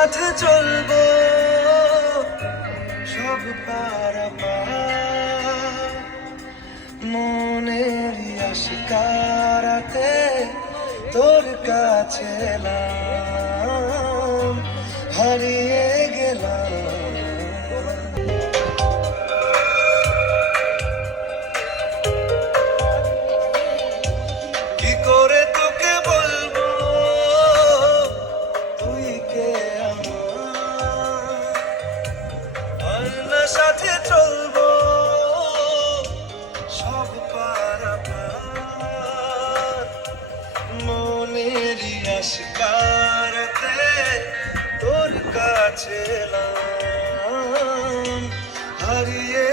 সাথে চলবো সব পারাপার, মনের আশিকারাতে তোর কাছে এলাম, হারিয়ে গেলাম। কি করে তোকে বলবো তুই কে আমার, আয়নার সাথে চলবো সব পারাপার, মনের আশিকারাতে তোর কাছে এলাম, হারিয়ে